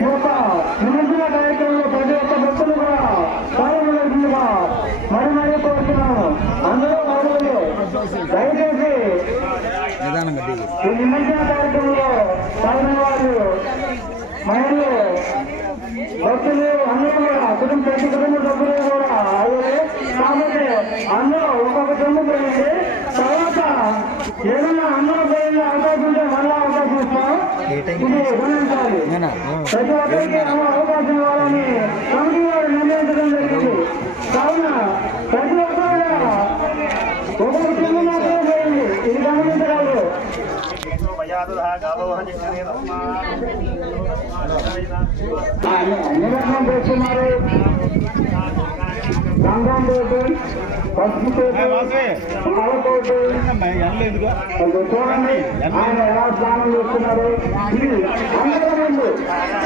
నిమజ్జన కార్యక్రమంలో ప్రతి ఒక్క భక్తులు కూడా పాల్గొనవలసిందిగా మరీ కోరుతున్నాము. అందరూ మహిళలు దయచేసి ఈ నిమజ్జన కార్యక్రమంలో పాల్గొనే వాళ్ళు మహిళలు భక్తులు అందరూ కూడా ప్రతి కుటుంబ సభ్యులు కూడా అయ్యారు. కాబట్టి అందరూ ఒక్కొక్క చెంబు పోయింది. తర్వాత ఏదైనా అందరూ పోయింది అవకాశం ఉంటే మళ్ళీ అవకాశం ఇస్తాం. ఇది గమనించాలి. ప్రతి ఒక్కరికి అవకాశం ఇవ్వాలని కమిటీ వారు నిర్ణయించడం జరిగింది. కావున ప్రతి ఒక్కరు ఒక్కొక్క చెంబు మాత్రమే పోయింది. ఇది గమనించగలరు. నిమజ్జనం చేస్తున్నారు. గంగం తోటి పసుపు తోటి పాలతోటి చూడండి ఆయన ఎలా స్నానం చేస్తున్నారు. ఇది అందరూ ముందు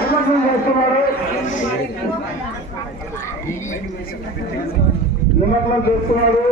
నిమజ్జనం చేస్తున్నారు. నిమజ్జనం చేస్తున్నారు.